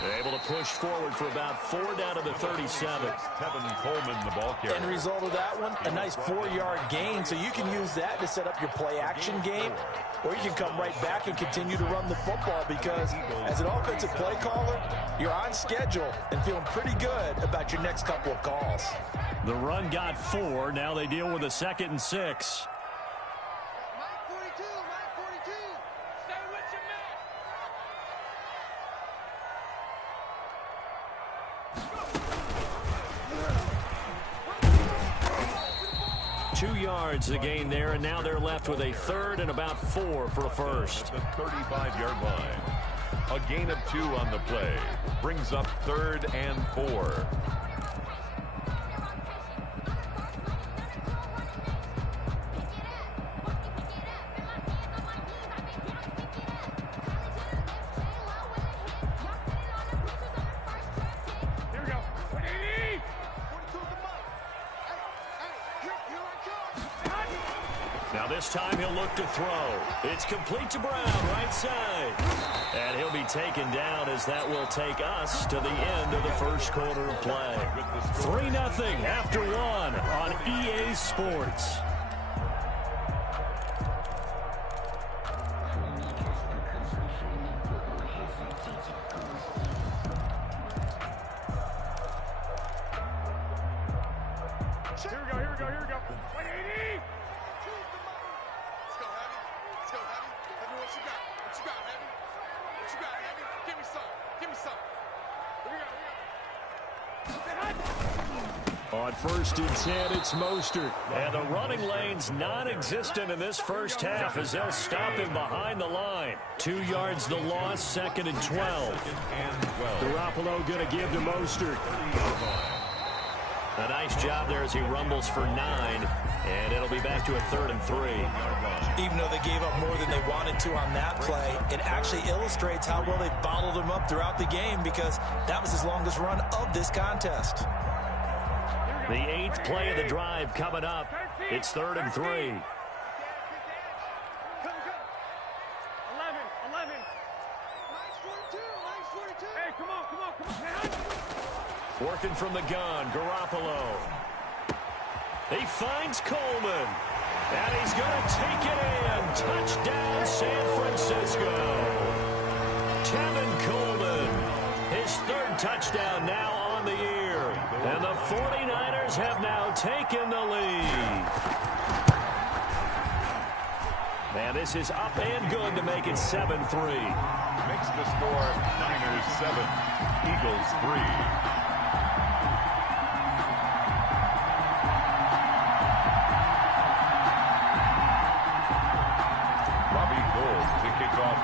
They're able to push forward for about 4 down to the 37. Tevin Coleman, the ball carrier. End result of that one, a nice 4-yard gain. So you can use that to set up your play-action game, or you can come right back and continue to run the football because as an offensive play caller, you're on schedule and feeling pretty good about your next couple of calls. The run got 4. Now they deal with a 2nd and 6. The gain there, and now they're left with a 3rd and about 4 for a first. At the 35-yard line. A gain of 2 on the play. Brings up 3rd and 4. This time he'll look to throw. It's complete to Brown, right side. And he'll be taken down as that will take us to the end of the first quarter of play. 3-0 after 1 on EA Sports. On 1st and 10, it's Mostert. And the running lane's non-existent in this first half as they'll stop him behind the line. 2 yards the loss, 2nd and 12. Garoppolo going to give to Mostert. A nice job there as he rumbles for 9. And it'll be back to a 3rd and 3. Even though they gave up more than they wanted to on that play, it actually illustrates how well they bottled him up throughout the game because that was his longest run of this contest. The 8th play of the drive coming up. It's 3rd and 3. 11. Hey, come on. Working from the gun, Garoppolo. He finds Coleman. And he's going to take it in. Touchdown, San Francisco. Tevin Coleman. His 3rd touchdown now on the year. And the 49ers have now taken the lead. And this is up and good to make it 7-3. Makes the score Niners 7, Eagles 3.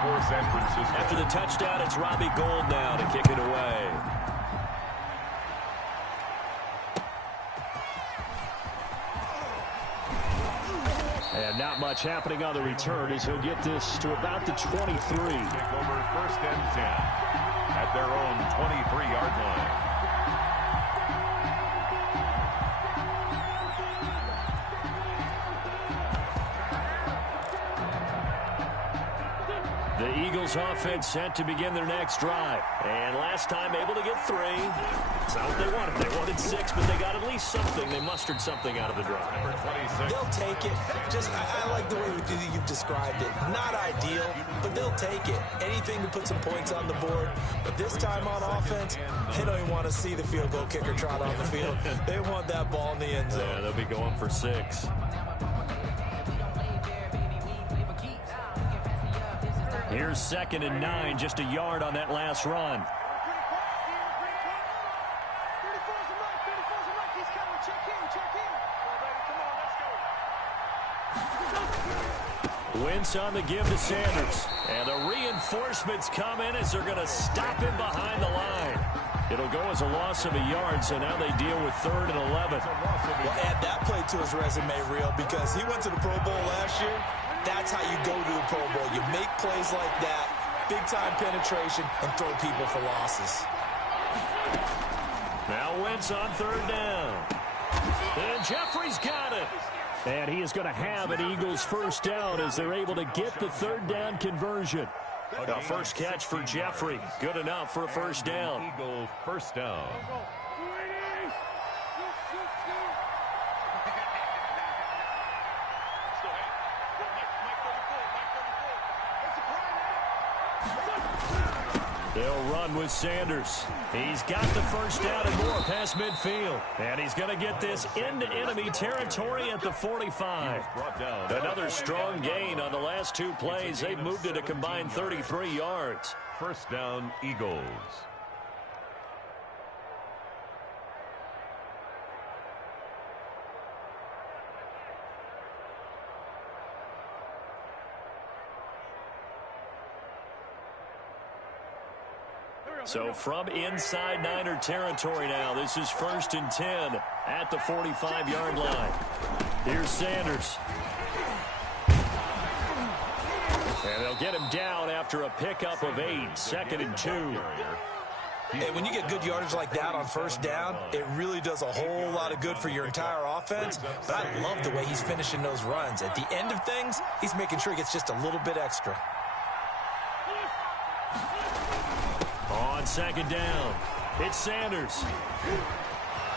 For San Francisco. After the touchdown, it's Robbie Gould now to kick it away. And not much happening on the return as he'll get this to about the 23. Take over 1st and 10 at their own 23-yard line. The Eagles offense set to begin their next drive. And last time able to get 3. It's not what they wanted. They wanted 6, but they got at least something. They mustered something out of the drive. They'll take it. Just, I like the way you've described it. Not ideal, but they'll take it. Anything to put some points on the board. But this time on offense, they don't even want to see the field goal kicker trot on the field. They want that ball in the end zone. Yeah, they'll be going for 6. Here's 2nd and 9, just a yard on that last run. Wentz on the give to Sanders. And the reinforcements come in as they're going to stop him behind the line. It'll go as a loss of a yard, so now they deal with 3rd and 11. Well, add that play to his resume reel because he went to the Pro Bowl last year. That's how you go to the Pro Bowl. You make plays like that, big-time penetration, and throw people for losses. Now Wentz on 3rd down. And Jeffrey's got it. And he is going to have an Eagles 1st down as they're able to get the 3rd down conversion. The first catch for Jeffrey. Good enough for a first down. Eagles first down. They'll run with Sanders. He's got the first down and more past midfield. And he's going to get this into enemy territory at the 45. Another strong gain on the last two plays. They've moved it a combined 33 yards. First down, Eagles. So from inside Niner territory now, this is 1st and 10 at the 45-yard line. Here's Sanders. And they'll get him down after a pickup of 8, 2nd and 2. And when you get good yardage like that on first down, it really does a whole lot of good for your entire offense. But I love the way he's finishing those runs. At the end of things, he's making sure he gets just a little bit extra. On 2nd down, it's Sanders.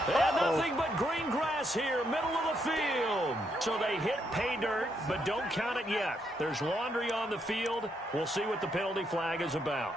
And nothing but green grass here, middle of the field. So they hit pay dirt, but don't count it yet. There's laundry on the field. We'll see what the penalty flag is about.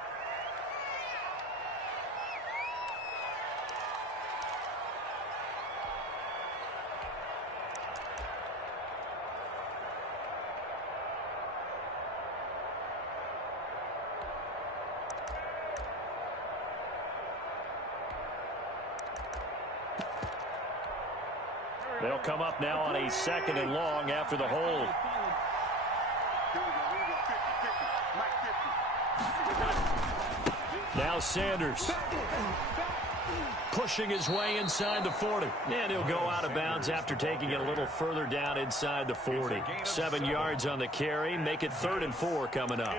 They'll come up now on a 2nd and long after the hold. Now Sanders pushing his way inside the 40. And he'll go out of bounds after taking it a little further down inside the 40. 7 yards on the carry. Make it 3rd and 4 coming up.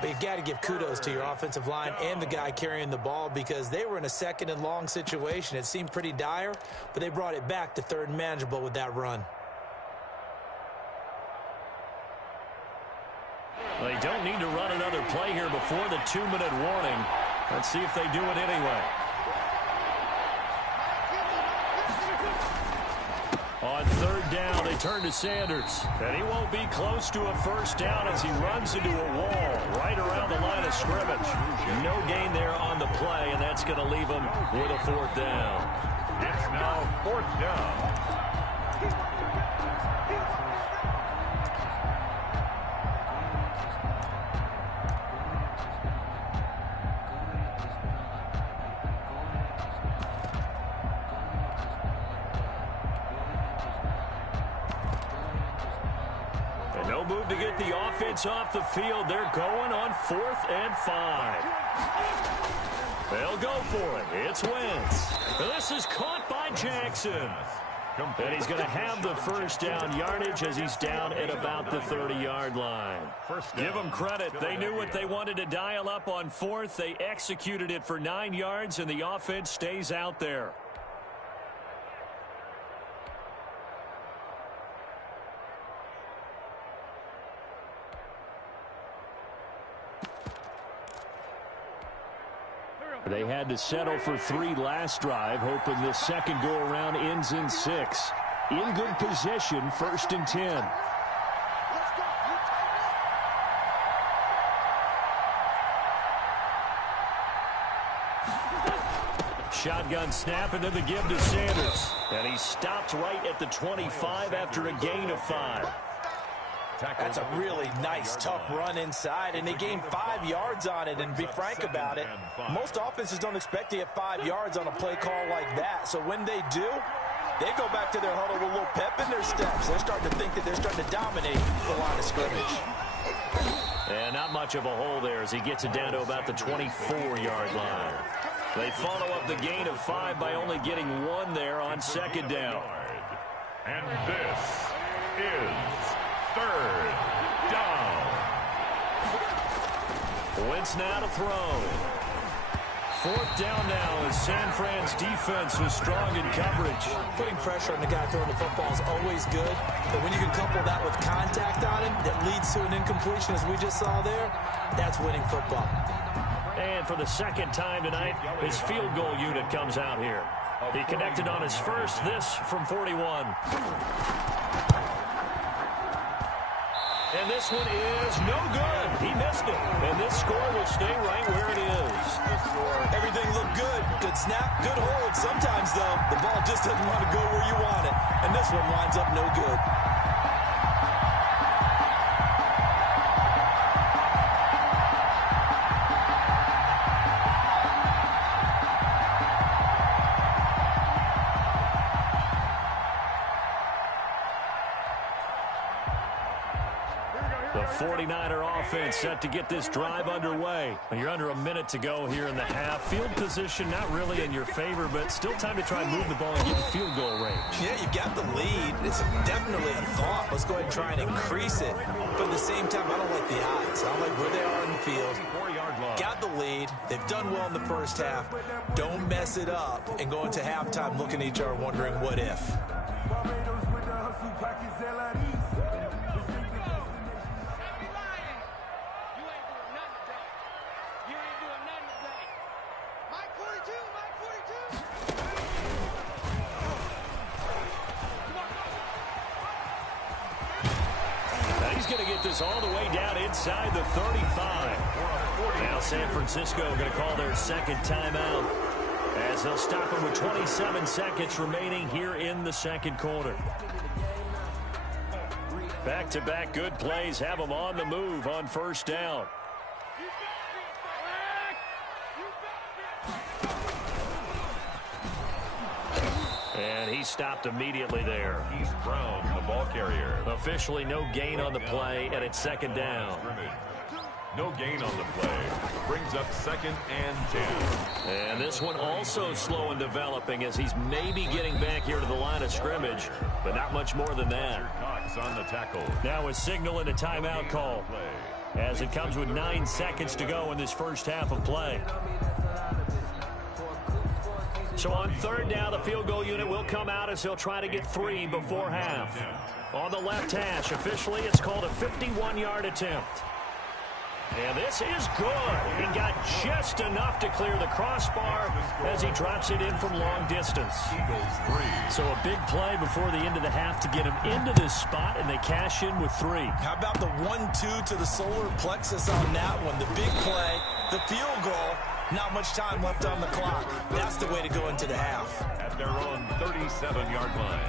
But you've got to give kudos to your offensive line and the guy carrying the ball because they were in a 2nd and long situation. It seemed pretty dire, but they brought it back to 3rd and manageable with that run. They don't need to run another play here before the 2-minute warning. Let's see if they do it anyway. On 3rd down, they turn to Sanders. And he won't be close to a first down as he runs into a wall right around the line of scrimmage. No gain there on the play, and that's going to leave him with a 4th down. It's now 4th down. No move to get the offense off the field. They're going on 4th and 5. They'll go for it. It's Wentz. This is caught by Jackson. And he's going to have the first down yardage as he's down at about the 30-yard line. Give them credit. They knew what they wanted to dial up on 4th. They executed it for 9 yards, and the offense stays out there. They had to settle for 3 last drive, hoping this second go-around ends in 6. In good position, 1st and 10. Shotgun snap and then the give to Sanders. And he stopped right at the 25 after a gain of 5. That's a really nice, tough run inside, and they gained 5 yards on it. And to be frank about it, most offenses don't expect to get 5 yards on a play call like that. So when they do, they go back to their huddle with a little pep in their steps. They're starting to think that they're starting to dominate the line of scrimmage. And not much of a hole there as he gets it down to about the 24-yard line. They follow up the gain of 5 by only getting 1 there on 2nd down. And this is 3rd down. Wentz now to throw. 4th down now as San Fran's defense was strong in coverage. Putting pressure on the guy throwing the football is always good, but when you can couple that with contact on him that leads to an incompletion, as we just saw there, that's winning football. And for the second time tonight, his field goal unit comes out here. He connected on his first, this from 41. And this one is no good. He missed it. And this score will stay right where it is. Everything looked good. Good snap, good hold. Sometimes, though, the ball just doesn't want to go where you want it. And this one winds up no good. The 49er offense set to get this drive underway. You're under a minute to go here in the half. Field position not really in your favor, but still time to try and move the ball and get in field goal range. Yeah, you've got the lead. It's definitely a thought. Let's go ahead and try and increase it. But at the same time, I don't like the odds. I don't like where they are in the field. Got the lead. They've done well in the first half. Don't mess it up and go into halftime looking at each other wondering what if. Going to get this all the way down inside the 35. Now San Francisco going to call their second timeout as they'll stop him with 27 seconds remaining here in the second quarter. Back-to-back good plays have them on the move on first down. And he stopped immediately there. He's Brown, the ball carrier. Officially no gain on the play, and it's second down. No gain on the play. Brings up 2nd and 10. And this one also slow in developing as he's maybe getting back here to the line of scrimmage, but not much more than that. Cox on the tackle. Now a signal and a timeout call as it comes with 9 seconds to go in this first half of play. So on third down, the field goal unit will come out as he'll try to get 3 before half. On the left hash, officially, it's called a 51-yard attempt. And this is good. He got just enough to clear the crossbar as he drops it in from long distance. Eagles 3. So a big play before the end of the half to get him into this spot, and they cash in with 3. How about the 1-2 to the solar plexus on that one? The big play, the field goal. Not much time left on the clock. That's the way to go into the half. At their own 37-yard line.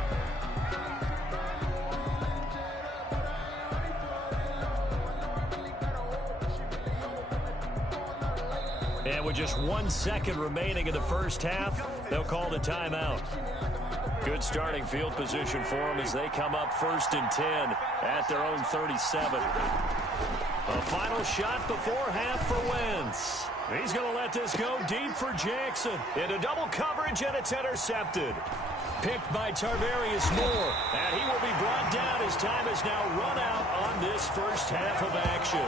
And with just 1 second remaining in the first half, they'll call the timeout. Good starting field position for them as they come up 1st and 10 at their own 37. A final shot before half for Wentz. He's going to let this go deep for Jackson. Into double coverage, and it's intercepted. Picked by Tarvarius Moore. And he will be brought down as time has now run out on this first half of action.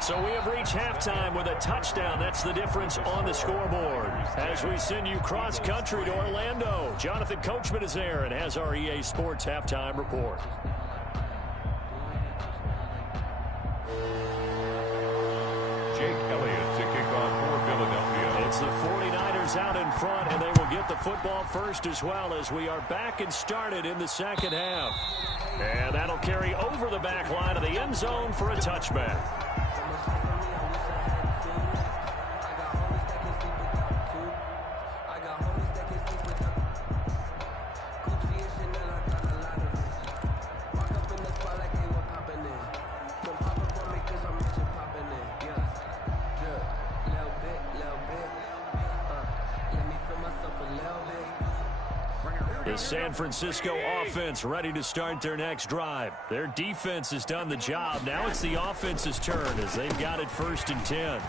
So we have reached halftime with a touchdown. That's the difference on the scoreboard. As we send you cross-country to Orlando, Jonathan Coachman is there and has our EA Sports halftime report. Jake Elliott to kick off for Philadelphia. It's the 49ers out in front, and they will get the football first as well as we are back and started in the second half. And that'll carry over the back line of the end zone for a touchback. The San Francisco offense ready to start their next drive. Their defense has done the job. Now it's the offense's turn as they've got it 1st and 10.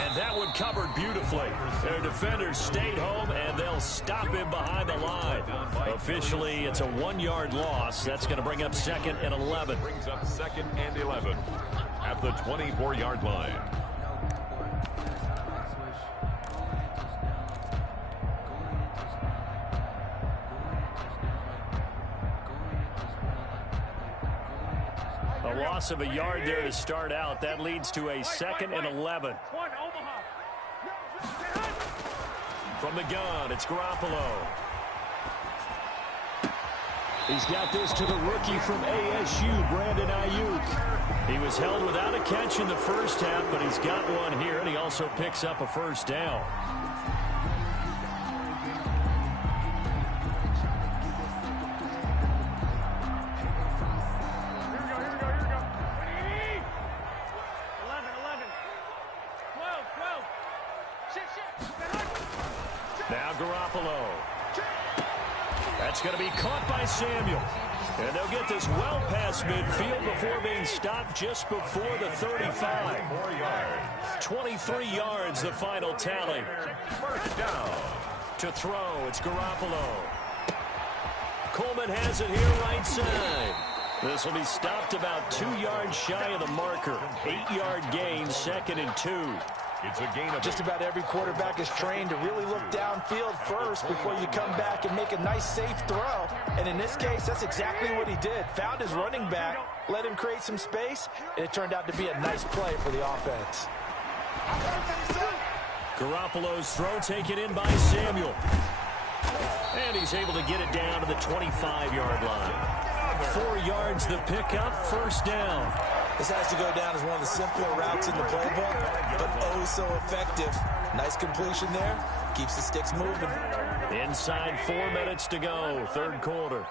And that one covered beautifully. Their defenders stayed home, and they'll stop him behind the line. Officially, it's a 1-yard loss. That's going to bring up 2nd and 11. Brings up 2nd and 11 at the 24-yard line. A loss of a yard there to start out. That leads to a 2nd and 11. From the gun, it's Garoppolo. He's got this to the rookie from ASU, Brandon Ayuk. He was held without a catch in the first half, but he's got one here, and he also picks up a first down. Now Garoppolo. That's going to be caught by Samuel. And they'll get this well past midfield before being stopped just before the 35. 23 yards, the final tally. First down. To throw, it's Garoppolo. Coleman has it here right side. This will be stopped about 2 yards shy of the marker. 8-yard gain, 2nd and 2. It's a gain of just about every quarterback is trained to really look downfield first before you come back and make a nice, safe throw. And in this case, that's exactly what he did. Found his running back, let him create some space, and it turned out to be a nice play for the offense. Garoppolo's throw taken in by Samuel. And he's able to get it down to the 25-yard line. 4 yards the pickup, first down. This has to go down as one of the simpler routes in the playbook, but oh so effective. Nice completion there. Keeps the sticks moving. Inside 4 minutes to go, third quarter.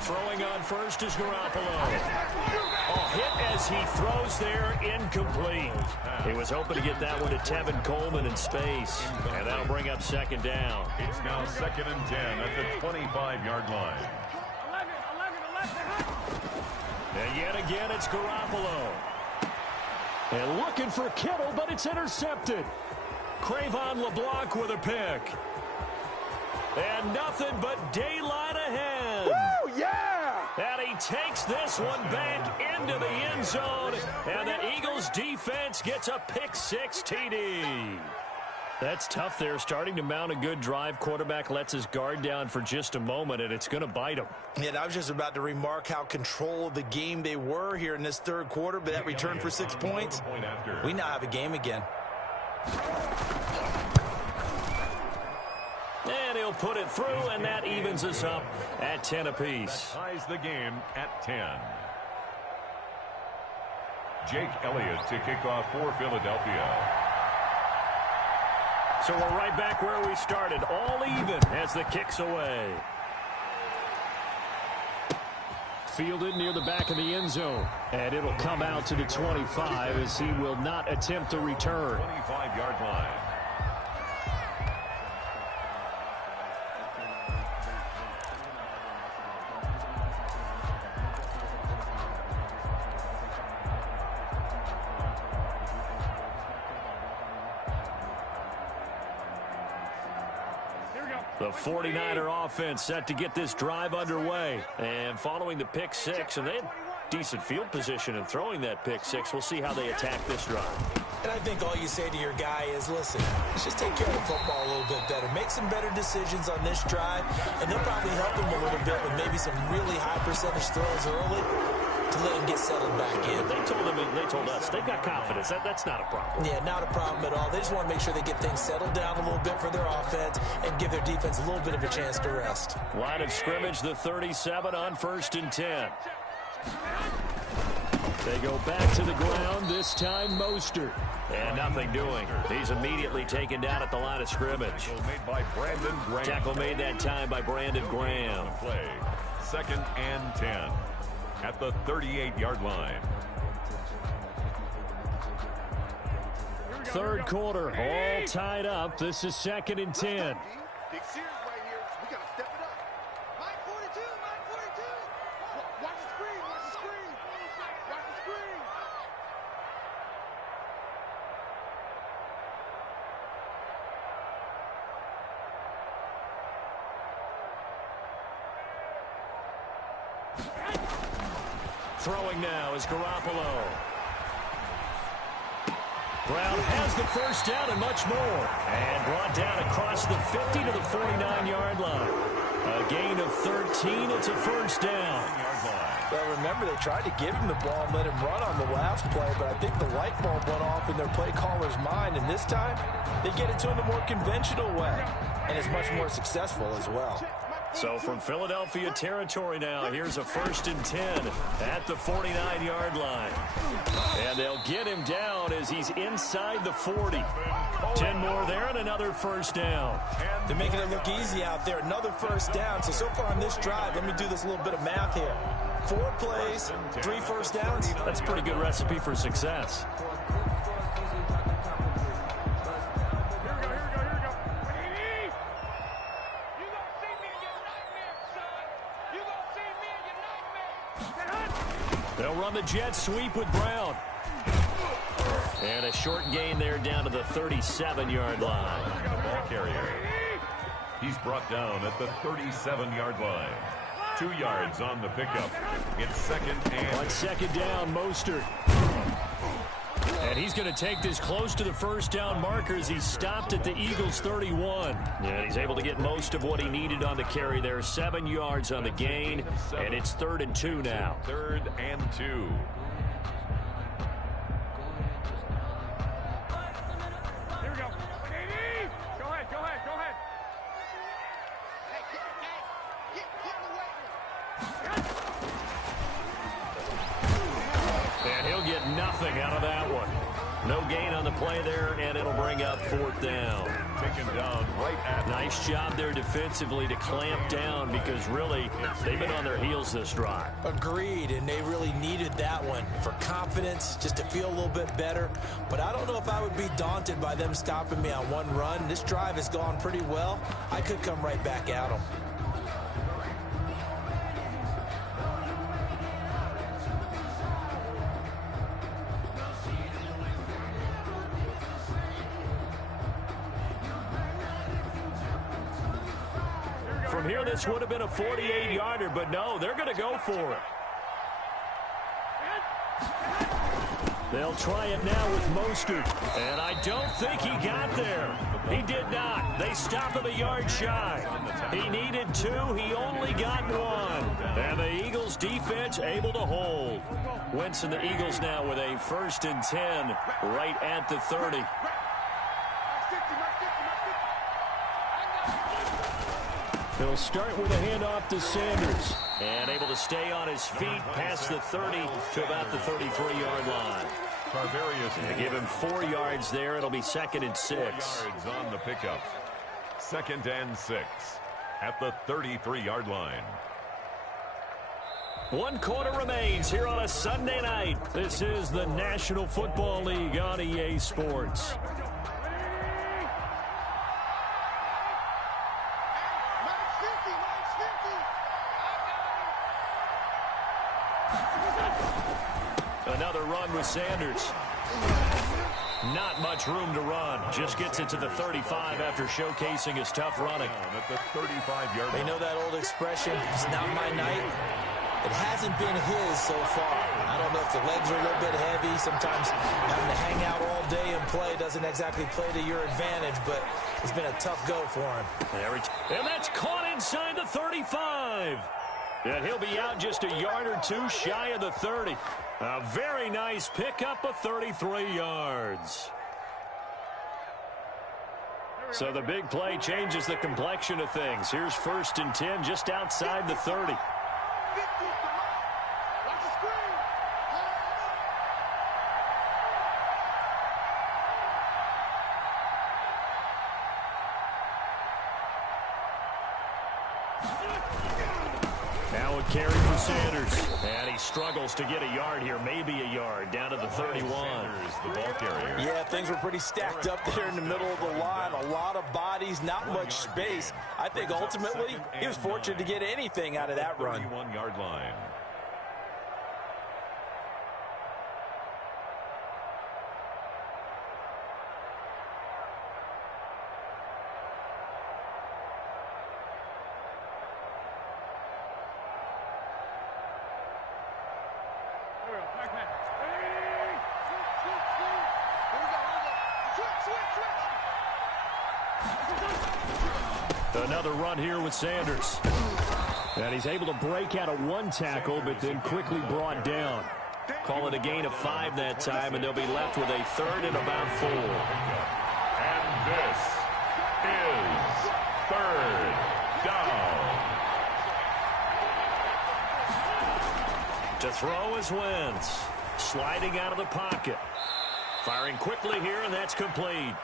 Throwing on first is Garoppolo. Hit as he throws there, incomplete. He was hoping to get that one to Tevin Coleman in space, and that'll bring up 2nd down. It's now 2nd and 10 at the 25-yard line. And yet again, it's Garoppolo. And looking for Kittle, but it's intercepted. Cravon LeBlanc with a pick. And nothing but daylight ahead. Woo, yeah! And he takes this one back into the end zone. And the Eagles defense gets a pick-6 TD. That's tough there, starting to mount a good drive. Quarterback lets his guard down for just a moment, and it's going to bite him. Yeah, and I was just about to remark how control of the game they were here in this third quarter, but that return for 6 points, we now have a game again. And he'll put it through, and that evens us up at 10 apiece. Ties the game at 10. Jake Elliott to kick off for Philadelphia. So we're right back where we started, all even as the kick's away. Fielded near the back of the end zone. And it'll come out to the 25 as he will not attempt to return. 25-yard line. The 49er offense set to get this drive underway. And following the pick-6, and they had decent field position in throwing that pick-6. We'll see how they attack this drive. And I think all you say to your guy is, listen, let's just take care of the football a little bit better. Make some better decisions on this drive, and they'll probably help him a little bit with maybe some really high percentage throws early to let him get settled back in. They told us they've got confidence. That's not a problem. Yeah, not a problem at all. They just want to make sure they get things settled down a little bit for their offense and give their defense a little bit of a chance to rest. Line of scrimmage, the 37 on 1st and 10. They go back to the ground, this time Mostert. And nothing doing. He's immediately taken down at the line of scrimmage. Made by Brandon Graham. Tackle made that time by Brandon Graham. Play. 2nd and 10 at the 38-yard line. Third quarter, all tied up. This is 2nd and 10. Throwing now is Garoppolo. Brown has the first down and much more. And brought down across the 50 to the 49-yard line. A gain of 13. It's a first down. Well, remember, they tried to give him the ball and let him run on the last play, but I think the light bulb went off in their play caller's mind, and this time they get it to him the more conventional way, and it's much more successful as well. So from Philadelphia territory now, here's a 1st and 10 at the 49-yard line. And they'll get him down as he's inside the 40. 10 more there and another first down. They're making it look easy out there. Another first down. So far on this drive, let me do this little bit of math here. 4 plays, 3 first downs. That's a pretty good recipe for success. They'll run the jet sweep with Brown. And a short gain there down to the 37-yard line. The ball carrier. He's brought down at the 37-yard line. 2 yards on the pickup. It's second and... On second down, Mostert. And he's going to take this close to the first down markers. He stopped at the Eagles' 31. And he's able to get most of what he needed on the carry there. 7 yards on the gain. And it's 3rd and 2 now. 3rd and 2. Here we go. Go ahead. And he'll get nothing out of that one. No gain on the play there, and it'll bring up 4th down. Taken down right at... Nice job there defensively to clamp down because really they've been on their heels this drive. Agreed, and they really needed that one for confidence, just to feel a little bit better. But I don't know if I would be daunted by them stopping me on one run. This drive has gone pretty well. I could come right back at them. From here, this would have been a 48-yarder, but no, they're going to go for it. They'll try it now with Mostert, and I don't think he got there. He did not. They stop him a yard shy. He needed 2. He only got 1. And the Eagles defense able to hold. Wentz and the Eagles now with a 1st and 10 right at the 30. He'll start with a handoff to Sanders. And able to stay on his feet past the 30 to about the 33-yard line. Carvarius. Give him 4 yards there. It'll be 2nd and 6. Yards on the pickup. 2nd and 6 at the 33-yard line. 1 quarter remains here on a Sunday night. This is the National Football League on EA Sports. Another run with Sanders. Not much room to run. Just gets it to the 35 after showcasing his tough running. At the 35-yard line. They know that old expression, it's not my night. It hasn't been his so far. I don't know if the legs are a little bit heavy. Sometimes having to hang out all day and play doesn't exactly play to your advantage, but it's been a tough go for him. And that's caught inside the 35. And he'll be out just a yard or 2 shy of the 30. A very nice pickup of 33 yards. So the big play changes the complexion of things. Here's 1st and 10 just outside the 30. Now a carry for Sanders. And he struggles to get a yard here, maybe a yard, down to the 31. Sanders, the ball carrier. Yeah, things were pretty stacked up there in the middle of the line. A lot of bodies, not much space. I think ultimately he was fortunate to get anything out of that run. 31-yard line. Another run here with Sanders. And he's able to break out of one tackle, but then quickly brought down. Call it a gain of 5 that time, and they'll be left with a third and about 4. And this is third down. To throw is Wentz. Sliding out of the pocket. Firing quickly here, and that's complete.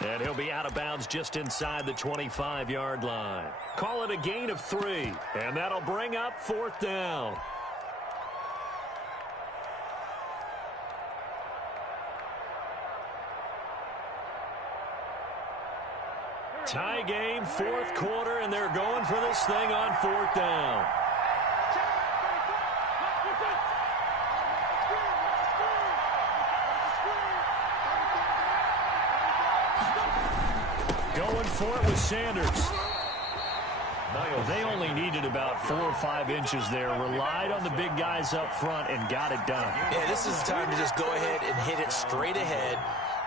And he'll be out of bounds just inside the 25-yard line. Call it a gain of 3, and that'll bring up 4th down. Tie game, 4th quarter, and they're going for this thing on 4th down. Going for it with Sanders. They only needed about 4 or 5 inches there. Relied on the big guys up front and got it done. Yeah, this is the time to just go ahead and hit it straight ahead.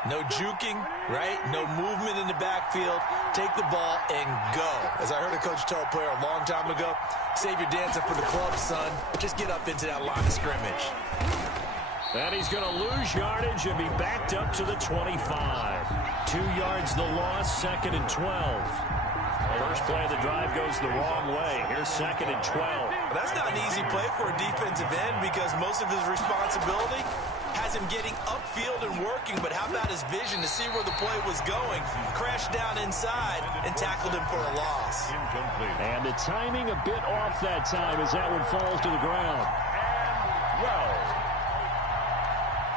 No juking, right? No movement in the backfield. Take the ball and go. As I heard a coach tell a player a long time ago, save your dancing for the club, son. Just get up into that line of scrimmage. And he's going to lose yardage and be backed up to the 25. 2 yards the loss, 2nd and 12. First play of the drive goes the wrong way. Here's 2nd and 12. Well, that's not an easy play for a defensive end because most of his responsibility has him getting upfield and working, but how about his vision to see where the play was going? Crashed down inside and tackled him for a loss. Incomplete. And the timing a bit off that time as that one falls to the ground. Well,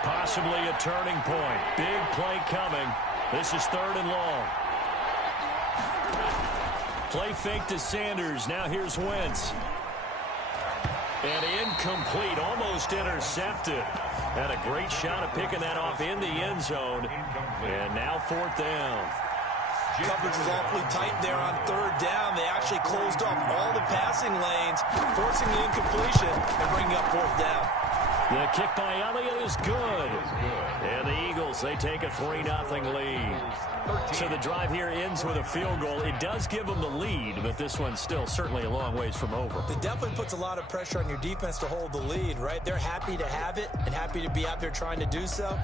Possibly a turning point. Big play coming. This is 3rd and long. Play fake to Sanders. Now here's Wentz. And incomplete, almost intercepted. Had a great shot at picking that off in the end zone. And now 4th down. Coverage was awfully tight there on 3rd down. They actually closed off all the passing lanes, forcing the incompletion and bringing up 4th down. The kick by Elliott is good. And the Eagles, they take a 3-0 lead. So the drive here ends with a field goal. It does give them the lead, but this one's still certainly a long ways from over. It definitely puts a lot of pressure on your defense to hold the lead, right? They're happy to have it and happy to be out there trying to do so.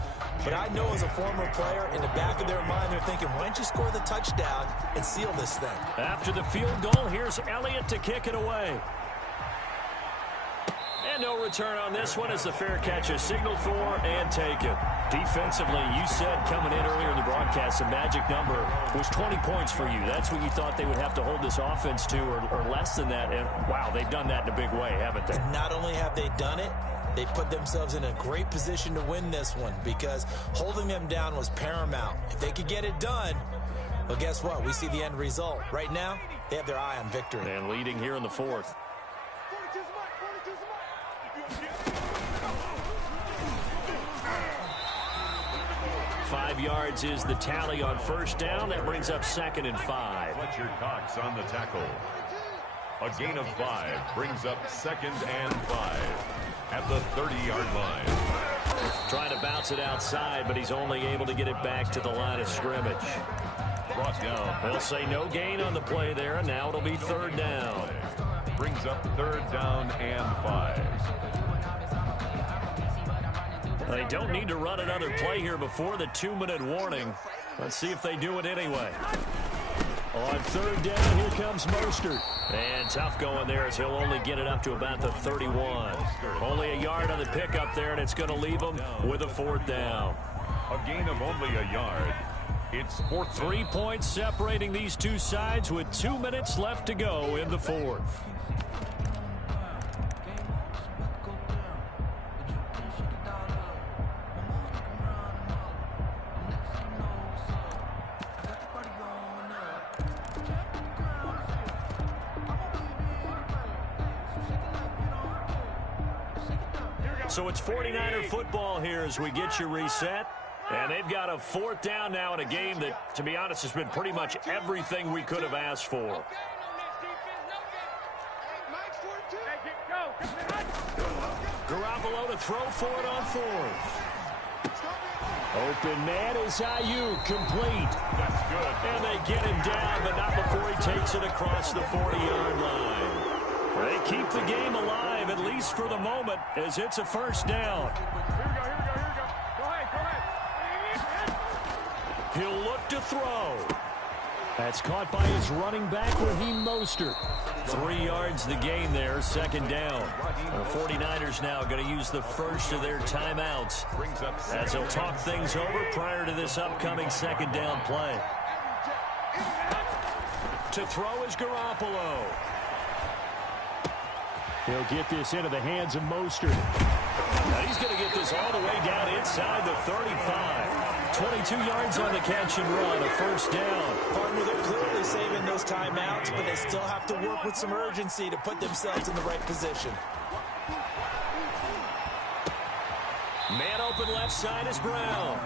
But I know as a former player, in the back of their mind, they're thinking, why don't you score the touchdown and seal this thing? After the field goal, here's Elliott to kick it away. And no return on this one as the fair catch is signaled for and taken. Defensively, you said coming in earlier in the broadcast, the magic number was 20 points for you. That's what you thought they would have to hold this offense to or less than that. And, wow, they've done that in a big way, haven't they? And not only have they done it, they put themselves in a great position to win this one because holding them down was paramount. If they could get it done, well, guess what? We see the end result. Right now, they have their eye on victory. And leading here in the 4th. 5 yards is the tally on 1st down. That brings up 2nd and 5. Fletcher Cox on the tackle. A gain of 5 brings up 2nd and 5 at the 30-yard line. Trying to bounce it outside, but he's only able to get it back to the line of scrimmage. Brought down. They'll say no gain on the play there, and now it'll be 3rd down. Brings up 3rd down and 5. They don't need to run another play here before the 2-minute warning. Let's see if they do it anyway. On 3rd down, here comes Mostert. And tough going there as he'll only get it up to about the 31. Only a yard on the pickup there, and it's going to leave him with a 4th down. A gain of only a yard. It's 4th. 3 points separating these two sides with 2 minutes left to go in the 4th. So it's 49er football here as we get you reset. And they've got a 4th down now in a game that, to be honest, has been pretty much everything we could have asked for. Garoppolo to throw for it on fourth. Open man is Ayuk, complete. That's good. And they get him down, but not before he takes it across the 40-yard line. They keep the game alive, at least for the moment, as it's a first down. Here we go. Go ahead. He'll look to throw. That's caught by his running back, Raheem Mostert. 3 yards the gain there, second down. The 49ers now going to use the first of their timeouts as they'll talk things over prior to this upcoming second down play. To throw is Garoppolo. He'll get this into the hands of Mostert. Now he's going to get this all the way down inside the 35. 22 yards on the catch and run, a first down. Partner, they're clearly saving those timeouts, but they still have to work with some urgency to put themselves in the right position. Man open left side is Brown.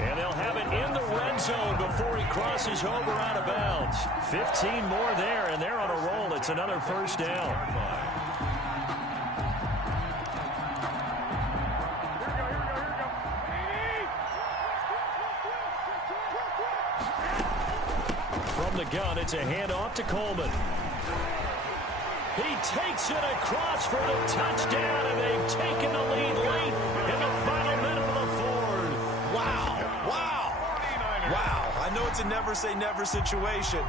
And they'll have it in the red zone before he crosses over out of bounds. 15 more there, and they're on a roll. It's another first down. From the gun, it's a handoff to Coleman. He takes it across for the touchdown, and they've taken the lead late in the final minute of the fourth. Wow. I know it's a never-say-never situation,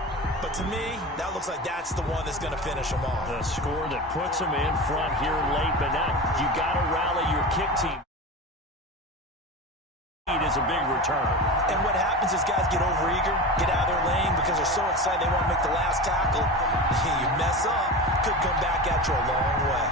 but to me, that looks like that's the one that's going to finish them off. The score that puts them in front here late, but now you got to rally your kick team. Is a big return. And what happens is guys get overeager, get out of their lane because they're so excited they want to make the last tackle. You mess up, could come back at you a long way.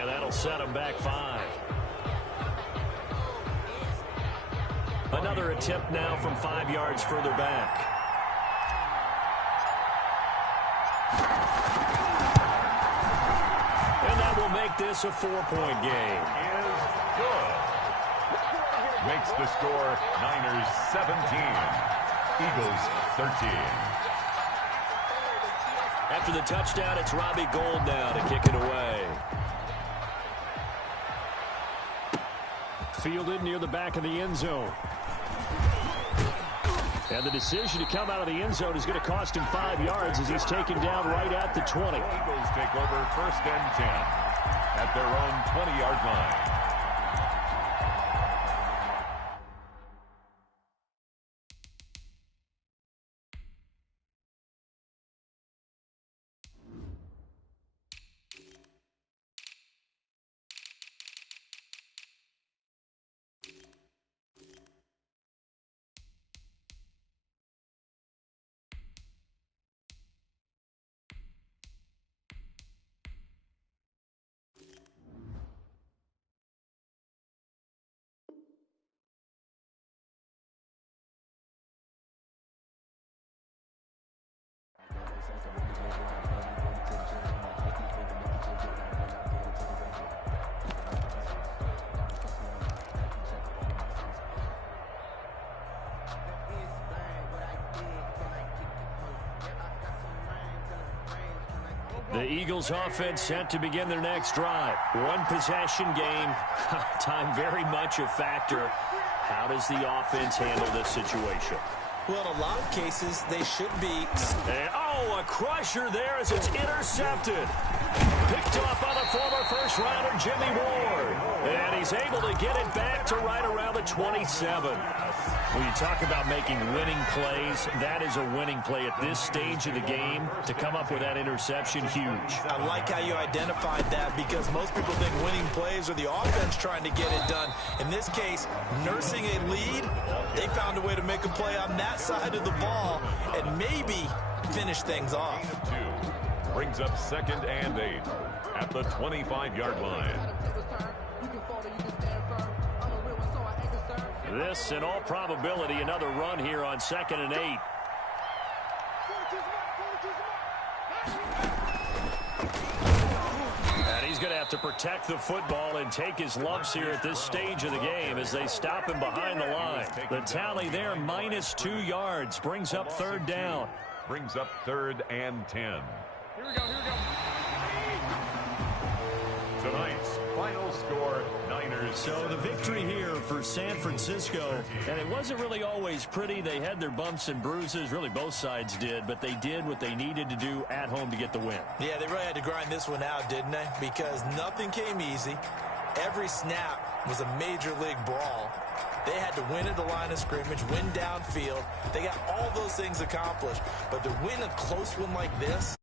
And that'll set them back 5. Another attempt now from 5 yards further back. And that will make this a 4-point game. Is good. Makes the score Niners 17, Eagles 13. After the touchdown, it's Robbie Gould now to kick it away. Fielded near the back of the end zone. And the decision to come out of the end zone is going to cost him 5 yards as he's taken down right at the 20. Eagles take over first and 10 at their own 20-yard line. The Eagles offense set to begin their next drive. One possession game. Time very much a factor. How does the offense handle this situation? Well, in a lot of cases, they should be. And, a crusher there as it's intercepted. Picked off by the former first-rounder Jimmy Ward. And he's able to get it back to right around the 27. When you talk about making winning plays, that is a winning play at this stage of the game. To come up with that interception, huge. I like how you identified that because most people think winning plays are the offense trying to get it done. In this case, nursing a lead, they found a way to make a play on that side of the ball and maybe finish things off. Brings up second and 8 at the 25-yard line. This, in all probability, another run here on second and 8. have to protect the football and take his lumps here at this stage of the game as they stop him behind the line. The tally there, -2 yards, brings up third down. Brings up 3rd and 10. Here we go, here we go. Tonight's final score, Niners. So the victory here for San Francisco, and it wasn't really always pretty. They had their bumps and bruises, really both sides did, but they did what they needed to do at home to get the win. Yeah, they really had to grind this one out, didn't they? Because nothing came easy. Every snap was a major league brawl. They had to win at the line of scrimmage, win downfield. They got all those things accomplished. But to win a close one like this,